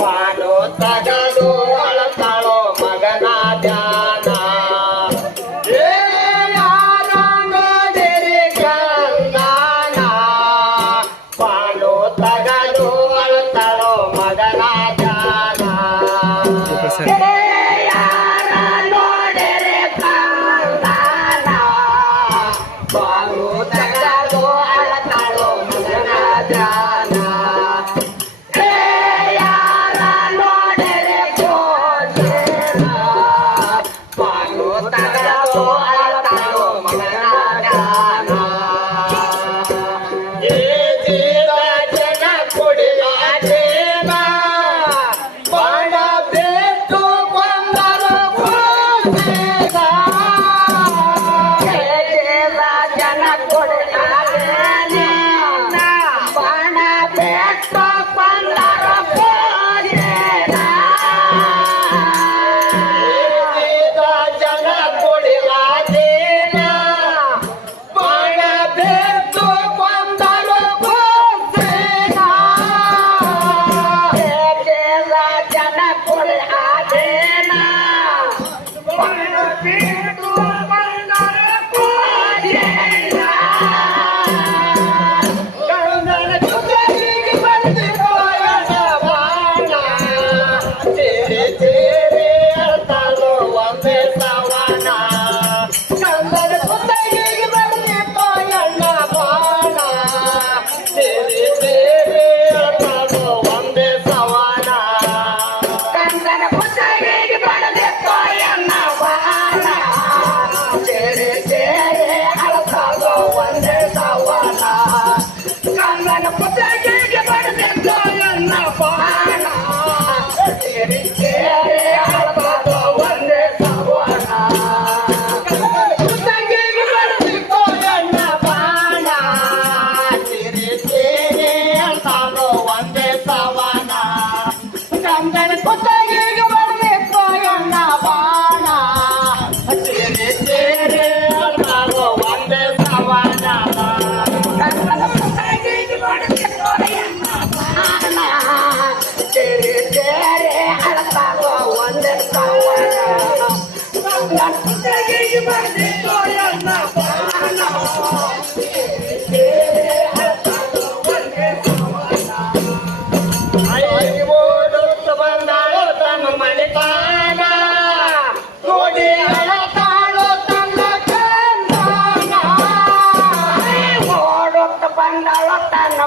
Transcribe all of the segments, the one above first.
ಪಾಲು ತಗದು ಅಳತಾಳೋ ಮಗನ ಧ್ಯಾನ ಯಾರ ನೋಡಿರಿ ಕಂದಾನ ಪಾಲು ತಗದು ಅಳತಾಳೋ ಮಗನ ಧ್ಯಾನ ಯಾರ ನೋಡಿರಿ ಕಂದಾನ ಪಾಲು ತಗದು ಅಳತಾಳೋ ಮಗನ ಧ್ಯಾನ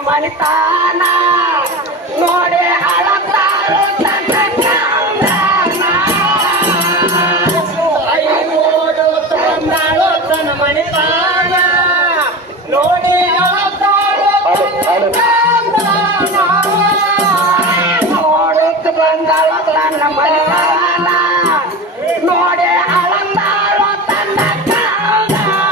ಮನಿತಾನ ನೋಡಿ ಅಳತಾಳು ತನ್ನ ಕಂದಾನ ಐನೋಡು ತಂದಾಳು ತನ್ನ ಮನಿತಾನ ನೋಡಿ ಅಳತಾಳು ಕಂದಾನ ನೋಡುತ್ತ ಬಂದಾಳ ತನ್ನ ಮನಿತಾನ ನೋಡಿ ಅಳತಾಳು ತನ್ನ ಕಂದಾನ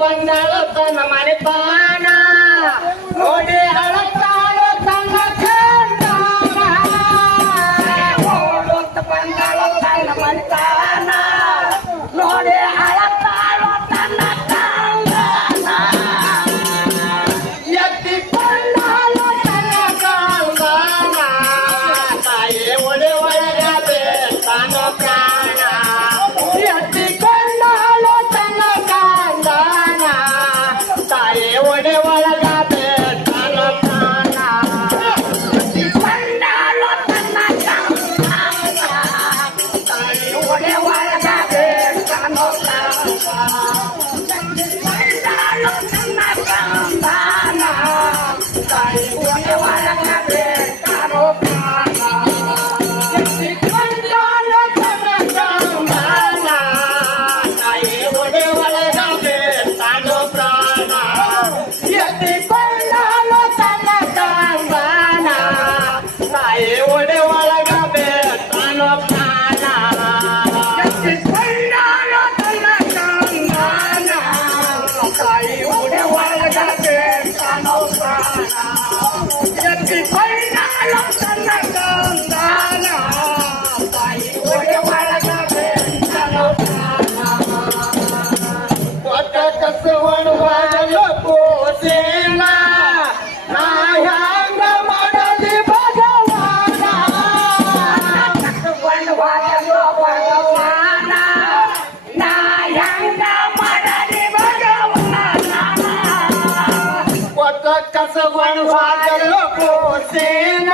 ಬಂದಾಳ ತನ್ನ ಮನೆತಾನ ನೋಡಿ ಅಳತಾಳು ತನ್ನ ಕಂದಾನ ಓಡುತ್ತ ಬಂದಳು ತನ್ನ ಮನಿತಾನ ನೋಡಿ ಅಳತಾಳು ತನ್ನ ಕಂದಾನ ಎತ್ತಿಕೊಂಡಾಳು ತನ್ನ ಕಂದಾನ ತಾಯಿ ಒಡೆ ಒಳಗದೆ ತನ್ನ ಪ್ರಾಣ ಎತ್ತಿಕೊಂಡಾಳು ತನ್ನ ಕಂದಾನ ತಾಯಿ ಒಡೆ ಒಳಗದೆ ತನ್ನ ಪ್ರಾಣ ಬಂದಾಳು ತನ್ನ ಕಂದಾನ ತಾಯಿ ಒಡೆ ಒಳಗದೆ ತನ್ನ ಬಂದಾಳು ತನ್ನ ಕಂದಾನ ತಾಯಿ ಒಡೆ ಒಳಗದೆ ತನ್ನ ಎತ್ತಿಕೊಂಡಾಳು ತನ್ನ ಕಂದಾನ ತಾಯಿ ಒಡೆ ಒಳಗದೆ ತನ್ನ ಪ್ರಾಣ ಎತ್ತಿಕೊಂಡಾಳು ತನ್ನ ಕಂದಾನ ತಾಯಿ ಒಡೆ ಒಳಗದೆ ತನ್ನ ಪ್ರಾಣ ಬಂದಾಳು ತನ್ನ ಕಂದಾನ ತಾಯಿ ಒಡೆ ಒಳಗದೆ ತನ್ನ ಪ್ರಾಣ ಎತ್ತಿಕೊಂಡಾಳು ತನ್ನ ಕಂದಾನ ತಾಯಿ ಒಡೆ ಒಳಗದೆ ತನ್ನ ಪ್ರಾಣ ಒಟ್ಟ ಕಸವನು ಮಾಡಲು ಕೋಸೇನ ನಾ ಹ್ಯಾಂಗ ಮಾಡಲಿ ಭಗವಾನ ಕಸಗೊಂಡು ಹೋಗಲು ಭಗವಾನ ನಾ ಹೆಂಗ ಮಾಡಲಿ ಭಗವಾನ ಒಟ್ಟ ಕಸವನು ಮಾಡಲು ಕೋಸೇನ